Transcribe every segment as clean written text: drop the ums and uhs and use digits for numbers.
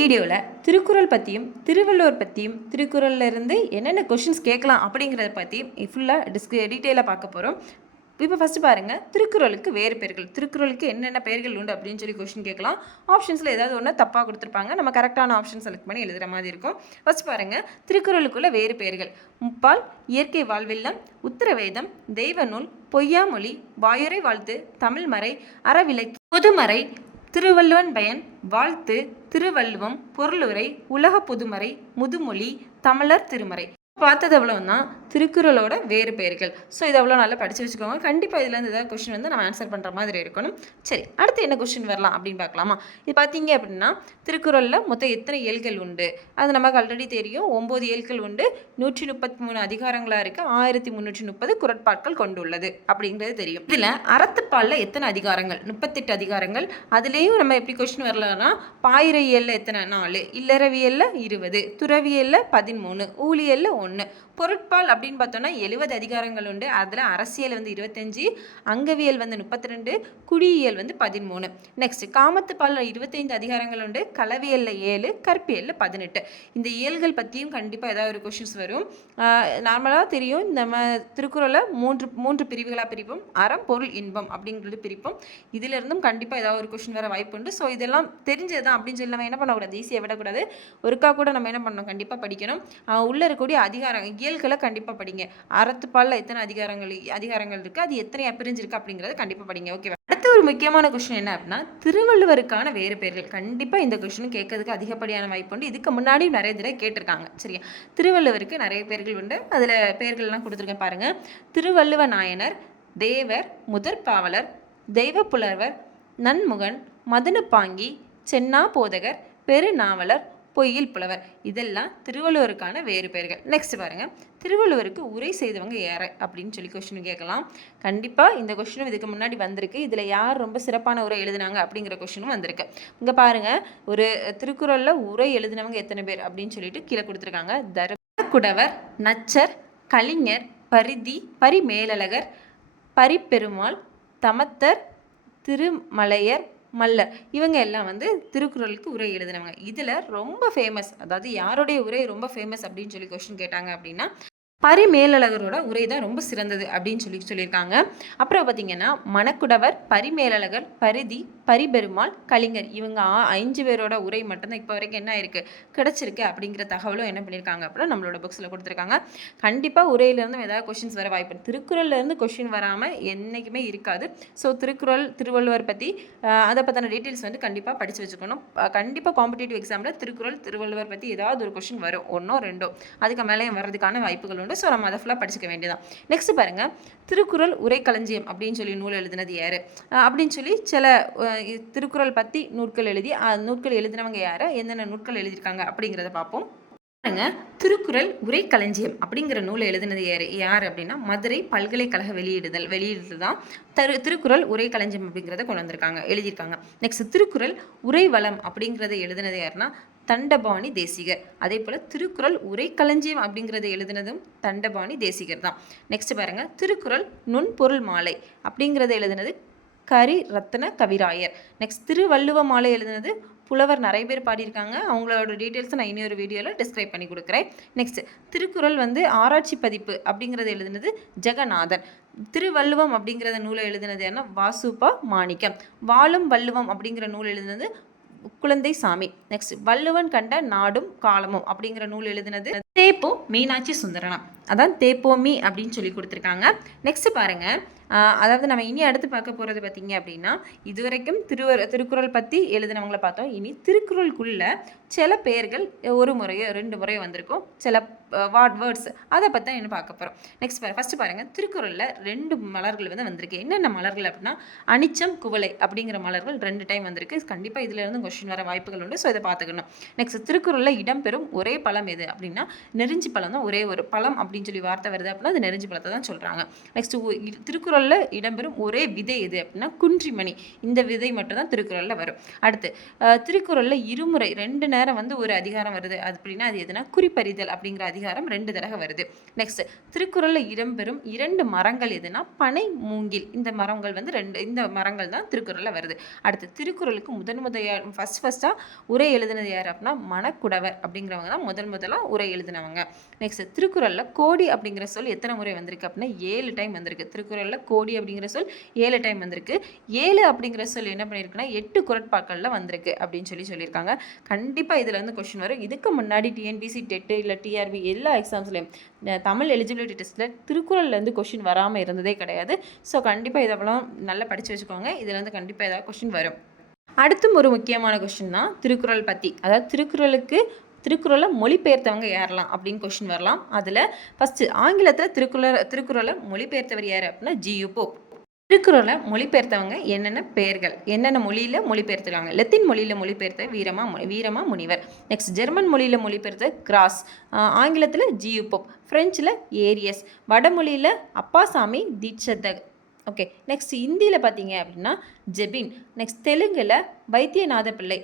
வீடியோவில் திருக்குறள் பற்றியும் திருவள்ளுவர் பற்றியும் திருக்குறளில் இருந்து என்னென்ன கொஷின்ஸ் கேட்கலாம் அப்படிங்கிறத பற்றியும் ஃபுல்லாக டீட்டெயிலாக பார்க்க போகிறோம். இப்போ ஃபஸ்ட்டு பாருங்கள், திருக்குறளுக்கு வேறு பெயர்கள், திருக்குறளுக்கு என்னென்ன பெயர்கள் உண்டு அப்படின்னு சொல்லி கொஷின் கேட்கலாம். ஆப்ஷன்ஸில் ஏதாவது ஒன்று தப்பாக கொடுத்துருப்பாங்க, நம்ம கரெக்டான ஆப்ஷன் செலக்ட் பண்ணி எழுதுகிற மாதிரி இருக்கும். ஃபஸ்ட் பாருங்கள், திருக்குறளுக்குள்ள வேறு பெயர்கள்: முப்பால், இயற்கை வாழ்வில்லம், உத்தரவேதம், தெய்வநூல், பொய்யாமொழி, வாயுரை வாழ்த்து, தமிழ்மறை, அறவிலக்கி, பொதுமறை, திருவள்ளுவன் பயன், வாழ்த்து, திருவள்ளுவம், பொருளுரை, உலக பொதுமறை, முதுமொழி, தமிழர் திருமறை. பார்த்தது எவ்வளோதான் திருக்குறளோட வேறு பெயர்கள். ஸோ இது எவ்வளோ நல்லா படித்து வச்சுக்கோங்க. கண்டிப்பாக இதில் இருந்து ஏதாவது கொஸ்டின் வந்து நம்ம ஆன்சர் பண்ணுற மாதிரி இருக்கணும். சரி, அடுத்து என்ன கொஸ்டின் வரலாம் அப்படின்னு பார்க்கலாமா? இது பார்த்தீங்க அப்படின்னா, திருக்குறளில் மொத்தம் எத்தனை இயல்கள் உண்டு? அது நமக்கு ஆல்ரெடி தெரியும். 9 இயல்கள் உண்டு, 133 அதிகாரங்களாக இருக்குது, 1330 குறட்பாட்கள் கொண்டுள்ளது அப்படிங்கிறது தெரியும். இதில் அறத்துப்பாலில் எத்தனை அதிகாரங்கள்? 38 அதிகாரங்கள். அதுலேயும் நம்ம எப்படி கொஸ்டின் வரலாம்னா, பாயிரையியலில் எத்தனை? 4, இல்லறவியலில் 20, துறவியலில் 13, ஊழியலில் 1. பொருட்பால் அப்படின்னு பார்த்தோன்னா 70 அதிகாரங்கள் உண்டு. அதில் அரசியல் வந்து 25, அங்கவியல் வந்து 32, குடியியல் வந்து 13. நெக்ஸ்ட் காமத்துப்பாலில் 25 அதிகாரங்கள் உண்டு. களவியலில் 7, கற்பியலில் 18. இந்த இயல்கள் பற்றியும் கண்டிப்பாக ஏதாவது ஒரு கொஷின்ஸ் வரும். நார்மலாக தெரியும், நம்ம திருக்குறளை மூன்று பிரிவுகளாக பிரிப்போம். அறம், பொருள், இன்பம் அப்படிங்கிறது பிரிப்போம். இதிலிருந்தும் கண்டிப்பாக ஏதாவது ஒரு கொஷின் வர வாய்ப்பு உண்டு. ஸோ இதெல்லாம் தெரிஞ்சது தான் அப்படின்னு சொல்லி நம்ம என்ன பண்ணக்கூடாது, ஈஸியாக விடக்கூடாது. ஒருக்கா கூட நம்ம என்ன பண்ணணும், கண்டிப்பாக படிக்கணும். உள்ளே இருக்கக்கூடிய இயல்களை கண்டிப்பாக படிங்க. அறத்துப்பாலில் எத்தனை அதிகாரங்கள் இருக்குது, அது எத்தனை பிரிஞ்சிருக்கு அப்படிங்கிறத கண்டிப்பாக படிங்க. ஓகேவா? அடுத்த ஒரு முக்கியமான கொஸ்டின் என்ன அப்படின்னா, திருவள்ளுவருக்கான வேறு பெயர்கள். கண்டிப்பாக இந்த கொஸ்டின் கேட்கறதுக்கு அதிகப்படியான வாய்ப்பு உண்டு. இதுக்கு முன்னாடி நிறைய தடவை கேட்டிருக்காங்க. சரியா? திருவள்ளுவருக்கு நிறைய பெயர்கள் உண்டு. அதில் பெயர்கள்லாம் கொடுத்துருக்கேன் பாருங்கள். திருவள்ளுவ நாயனர், தேவர், முதற்பாவலர், தெய்வப்புலவர், நன்முகன், மதனப்பாங்கி, சென்னா போதகர், பெருநாவலர், பொய்யில் புலவர். இதெல்லாம் திருவள்ளுவருக்கான வேறு பெயர்கள். நெக்ஸ்ட் பாருங்க, திருவள்ளுவருக்கு உரை செய்தவங்க யார் அப்படின்னு சொல்லி கொஸ்டின் கேட்கலாம். கண்டிப்பாக இந்த கொஸ்டினும் இதுக்கு முன்னாடி வந்திருக்கு. இதில் யார் ரொம்ப சிறப்பான உரை எழுதினாங்க அப்படிங்கிற கொஸ்டினும் வந்திருக்கு. இங்கே பாருங்க, ஒரு திருக்குறளில் உரை எழுதினவங்க எத்தனை பேர் அப்படின்னு சொல்லிட்டு கீழே கொடுத்துருக்காங்க. தரக்குடவர், நச்சர், கலிஞர், பரிமேலழகர், பரிப்பெருமாள், தமத்தர், திருமலையர், மல்லர். இவங்க எல்லாம் வந்து திருக்குறளுக்கு உரை எழுதினவங்க. இதில் ரொம்ப ஃபேமஸ், அதாவது யாருடைய உரை ரொம்ப ஃபேமஸ் அப்படின்னு சொல்லி கொஸ்டின் கேட்டாங்க அப்படின்னா, பரிமேலழகரோட உரை தான் ரொம்ப சிறந்தது அப்படின்னு சொல்லியிருக்காங்க. அப்புறம் பார்த்தீங்கன்னா, மணக்குடவர், பரிமேலழகர், பரிபெருமாள், கலிங்கர், இவங்க 5 பேரோட உரை மட்டும்தான் இப்போ வரைக்கும் என்ன இருக்குது, கிடச்சிருக்கு அப்படிங்கிற தகவலும் என்ன பண்ணியிருக்காங்க அப்படின்னா நம்மளோட புக்ஸில் கொடுத்துருக்காங்க. கண்டிப்பாக உரையிலேருந்து ஏதாவது கொஷின்ஸ் வர வாய்ப்பு. திருக்குறள்லேருந்து கொஷின் வராமல் என்றைக்குமே இருக்காது. ஸோ திருவள்ளுவர் பற்றி அதை பற்றின டீட்டெயில்ஸ் வந்து கண்டிப்பாக படித்து வச்சுக்கணும். கண்டிப்பாக காம்படிட்டிவ் எக்ஸாமில் திருவள்ளுவர் பற்றி ஏதாவது ஒரு கொஷின் வரும், 1ஓ 2ஓ, அதுக்கு மேலே வர்றதுக்கான வாய்ப்புகள் உண்டு. ஸோ நம்ம அதை ஃபுல்லாக படிச்சுக்க வேண்டியதான். நெக்ஸ்ட் பாருங்கள், திருக்குறள் உரை களஞ்சியம் அப்படின்னு சொல்லி நூல் எழுதினது யார் அப்படின்னு சொல்லி சில திருக்குறள் பற்றி நூல்கள் எழுதினவங்க யார், என்னென்ன நூல்கள் எழுதியிருக்காங்க அப்படிங்கிறத பார்ப்போம். திருக்குறள் உரை களஞ்சியம் அப்படிங்கிற நூலை எழுதினது யார் அப்படின்னா, மதுரை பல்கலைக்கழக வெளியீடு தான் திருக்குறள் உரை களஞ்சியம் அப்படிங்கிறத கொண்டு வந்திருக்காங்க, எழுதியிருக்காங்க. நெக்ஸ்ட் திருக்குறள் உரை வளம் அப்படிங்கிறத எழுதினது யாருன்னா தண்டபாணி தேசிகர். அதே போல் திருக்குறள் உரை களஞ்சியம் அப்படிங்கிறத எழுதினதும் தண்டபாணி தேசிகர் தான். நெக்ஸ்ட் பாருங்க, திருக்குறள் நுண்பொருள் மாலை அப்படிங்கிறத எழுதினது கரிரத்ன கவிராயர். நெக்ஸ்ட் திருவள்ளுவ மாலை எழுதினது புலவர் நிறைய பேர் பாடியிருக்காங்க. அவங்களோட டீட்டெயில்ஸை நான் இன்னொரு வீடியோவில் டிஸ்கிரைப் பண்ணி கொடுக்குறேன். நெக்ஸ்ட் திருக்குறள் வந்து ஆராய்ச்சி பதிப்பு அப்படிங்கிறத எழுதினது ஜெகநாதன். திருவள்ளுவம் அப்படிங்கிறத நூலை எழுதினது என்ன, வாசுபா மாணிக்கம். வாழும் வள்ளுவம் அப்படிங்கிற நூல் எழுதினது குழந்தை சாமி. நெக்ஸ்ட் வள்ளுவன் கண்ட நாடும் காலமும் அப்படிங்கிற நூல் எழுதினது தேப்போ மீனாட்சி சுந்தரனாம். அதான் தேப்போமி அப்படின்னு சொல்லி கொடுத்துருக்காங்க. நெக்ஸ்ட் பாருங்க, அதாவது நம்ம இனி அடுத்து பார்க்க போகிறது பார்த்தீங்க அப்படின்னா, இதுவரைக்கும் திருக்குறள் பற்றி எழுதினவங்களை பார்த்தோம். இனி திருக்குறளுக்குள்ள சில பெயர்கள் ஒரு முறையோ 2 முறையோ வந்திருக்கும், சில வேர்ட்ஸ், அதை பற்றி தான் என்ன பார்க்க போகிறோம். நெக்ஸ்ட் ஃபஸ்ட்டு பாருங்கள், திருக்குறளில் 2 மலர்கள் வந்து வந்திருக்கு. என்னென்ன மலர்கள் அப்படின்னா, அனிச்சம், குவளை அப்படிங்கிற மலர்கள் 2 டைம் வந்திருக்கு. கண்டிப்பாக இதில் இருந்து கொஸ்டின் வர வாய்ப்புகள் உண்டு. ஸோ இதை பார்த்துக்கணும். நெக்ஸ்ட் திருக்குறளில் இடம்பெறும் ஒரே பழம் எது அப்படின்னா, நெருஞ்சி பழம் தான். ஒரே ஒரு பழம் அப்படின்னு சொல்லி வார்த்தை வருது அப்படின்னா அது நெருஞ்சி பழத்தை தான் சொல்கிறாங்க. நெக்ஸ்ட் திருக்குறள் திருக்குறளில் இடம்பெறும் ஒரே விதை எது அப்படின்னா குன்றிமணி. இந்த விதை மட்டும் தான் திருக்குறளில் வரும். அடுத்து திருக்குறளில் இருமுறை 2 நேரம் வந்து ஒரு அதிகாரம் வருது. அது அப்படின்னா அது எதுனா குறிப்பறிதல் அப்படிங்கிற அதிகாரம் 2 தடவை வருது. நெக்ஸ்ட் திருக்குறளில் இடம்பெறும் 2 மரங்கள் எதுனா பனை, மூங்கில். இந்த மரங்கள் வந்து இந்த மரங்கள் தான் திருக்குறளில் வருது. அடுத்து திருக்குறளுக்கு ஃபஸ்ட்டாக உரை எழுதினது யார் அப்படின்னா மணக்குடவர் அப்படிங்கிறவங்க தான் முதலாக உரை எழுதினவங்க. நெக்ஸ்ட் திருக்குறளில் கோடி அப்படிங்கிற சொல் எத்தனை முறை வந்திருக்கு அப்படின்னா 7 டைம் வந்திருக்கு. திருக்குறளில் கோடி அப்படிங்கிற சொல் 7 டைம் வந்திருக்கு. 7 அப்படிங்கிற சொல் என்ன பண்ணியிருக்குன்னா 8 குறட்பாக்களில் வந்திருக்கு அப்படின்னு சொல்லியிருக்காங்க. கண்டிப்பாக இதில் வந்து கொஸ்டின் வரும். இதுக்கு முன்னாடி டிஎன்பிசி டெட்டு இல்லை டிஆர்பி எல்லா எக்ஸாம்ஸ்லையும் தமிழ் எலிஜிபிலிட்டி டெஸ்ட்டில் திருக்குறள்லேருந்து கொஸ்டின் வராமல் இருந்ததே கிடையாது. ஸோ கண்டிப்பாக இதெல்லாம் நல்லா படித்து வச்சுக்கோங்க. இதில் வந்து கண்டிப்பாக ஏதாவது கொஸ்டின் வரும். அடுத்தும் ஒரு முக்கியமான கொஸ்டின் தான் திருக்குறள் பற்றி. அதாவது திருக்குறளை மொழிபெயர்த்தவங்க யாரெல்லாம் அப்படின்னு கொஸ்டின் வரலாம். அதில் ஃபஸ்ட்டு ஆங்கிலத்தில் திருக்குறளை மொழிபெயர்த்தவர் யார் அப்படின்னா ஜியு போப். திருக்குறளை மொழிபெயர்த்தவங்க என்னென்ன பெயர்கள், என்னென்ன மொழியில் மொழிபெயர்த்துருக்காங்க? லத்தீன் மொழியில் மொழிபெயர்த்த வீரமா முனிவர். நெக்ஸ்ட் ஜெர்மன் மொழியில் மொழிபெயர்த்த கிராஸ், ஆங்கிலத்தில் ஜியு போப், ஃப்ரெஞ்சில் ஏரியஸ், வடமொழியில் அப்பாசாமி தீட்சதக். ஓகே, நெக்ஸ்ட் ஹிந்தியில் பார்த்தீங்க அப்படின்னா ஜெபின். நெக்ஸ்ட் தெலுங்கில் வைத்தியநாத பிள்ளை.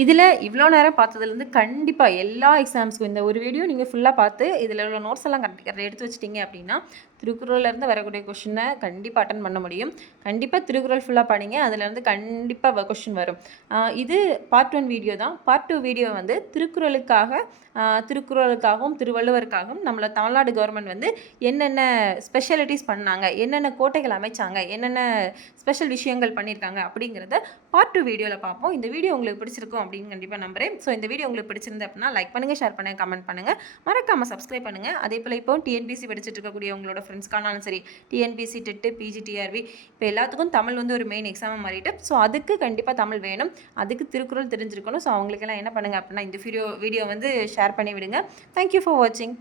இதில் இவ்வளோ நேரம் பார்த்ததுலேருந்து கண்டிப்பாக எல்லா எக்ஸாம்ஸ்க்கும் இந்த ஒரு வீடியோ நீங்கள் ஃபுல்லாக பார்த்து இதில் உள்ள நோட்ஸ் எல்லாம் கரெக்டாக எடுத்து வச்சிட்டிங்க அப்படின்னா திருக்குறள்லேருந்து வரக்கூடிய கொஷினை கண்டிப்பாக அட்டன் பண்ண முடியும். கண்டிப்பாக திருக்குறள் ஃபுல்லாக படிங்க, அதிலேருந்து கண்டிப்பாக கொஷின் வரும். இது பார்ட் 1 வீடியோ தான். பார்ட் 2 வீடியோ வந்து திருக்குறளுக்காகவும் திருவள்ளுவருக்காகவும் நம்மளை தமிழ்நாடு கவர்மெண்ட் வந்து என்னென்ன ஸ்பெஷாலிட்டிஸ் பண்ணாங்க, என்னென்ன கோட்டைகள் அமைச்சாங்க, என்னென்ன ஸ்பெஷல் விஷயங்கள் பண்ணியிருக்காங்க அப்படிங்கிறத பார்ட் 2 வீடியோவில் பார்ப்போம். இந்த வீடியோ உங்களுக்கு பிடிச்சிருக்கும் அப்படின்னு கண்டிப்பாக நம்புறேன். ஸோ இந்த வீடியோ உங்களுக்கு பிடிச்சிருந்து அப்படின்னா லைக் பண்ணுங்கள், ஷேர் பண்ணுங்கள், கமெண்ட் பண்ணுங்கள், மறக்காமல் சப்ஸ்கிரைப் பண்ணுங்கள். அதே போல் இப்போ டிஎன்பிசி படிச்சுட்டு இருக்கக்கூடிய உங்களோட ஃப்ரெண்ட்ஸ்க்கானாலும் சரி, டிஎன்பிசி டெட்டு பிஜி டிஆர்பி இப்போ எல்லாத்துக்கும் தமிழ் வந்து ஒரு மெயின் எக்ஸாமாக மாறிட்டு, ஸோ அதுக்கு கண்டிப்பாக தமிழ் வேணும், அதுக்கு திருக்குறள் தெரிஞ்சிருக்கணும். ஸோ அவங்களுக்கெல்லாம் என்ன பண்ணுங்கள் அப்படின்னா இந்த வீடியோ வந்து ஷேர் பண்ணி விடுங்க. தேங்க்யூ ஃபார் வாட்சிங்.